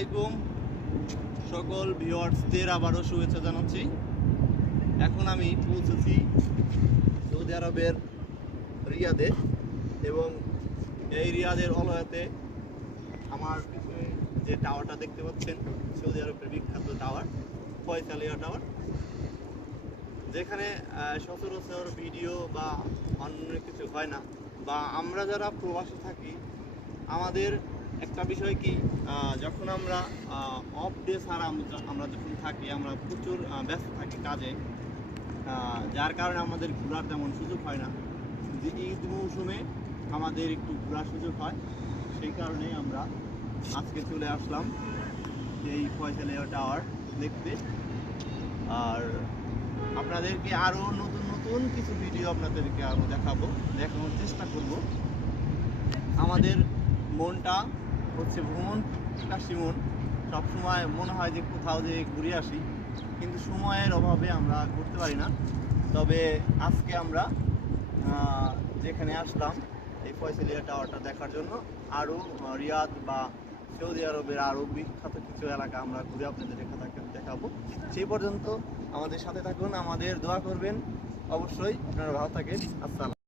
আলাইকুম। সকল ভিউয়ার্সদের আবারও শুভেচ্ছা জানাচ্ছি। এখন আমি পৌঁছেছি সৌদি আরবের রিয়াদে এবং এই রিয়াদের অলয়াতে আমার পিছনে যে টাওয়ারটা দেখতে পাচ্ছেন, সৌদি আরবের বিখ্যাত টাওয়ার, ফয়সালিয়া টাওয়ার। যেখানে সচরাচর ভিডিও বা অন্য কিছু হয় না, বা আমরা যারা প্রবাসে থাকি, আমাদের একটা বিষয় কি যখন আমরা অফ ডে ছাড়া আমরা- যখন থাকি, আমরা প্রচুর ব্যস্ত থাকি কাজে যার কারণে আমাদের ঘোরার তেমন সুযোগ হয় না। যে ঈদ মৌসুমে আমাদের একটু ঘোরার সুযোগ হয়, সেই কারণে আমরা আজকে চলে আসলাম এই ফয়সালিয়া টাওয়ার দেখতে। আর আপনাদেরকে আরও নতুন নতুন কিছু ভিডিও আপনাদেরকে আরও দেখাবো, দেখানোর চেষ্টা করব। আমাদের মনটা হচ্ছে ভ্রমণ কাশি মন সবসময় মনে হয় যে কোথাও যে ঘুরে আসি, কিন্তু সময়ের অভাবে আমরা ঘুরতে পারি না। তবে আজকে আমরা যেখানে আসলাম, এই ফয়সালিয়া টাওয়ারটা দেখার জন্য আরও রিয়াদ বা সৌদি আরবের আরও বিখ্যাত কিছু এলাকা আমরা ঘুরে আপনাদের দেখা দেখাবো। সেই পর্যন্ত আমাদের সাথে থাকুন, আমাদের দোয়া করবেন। অবশ্যই আপনারা ভালো থাকেন। আসসালাম।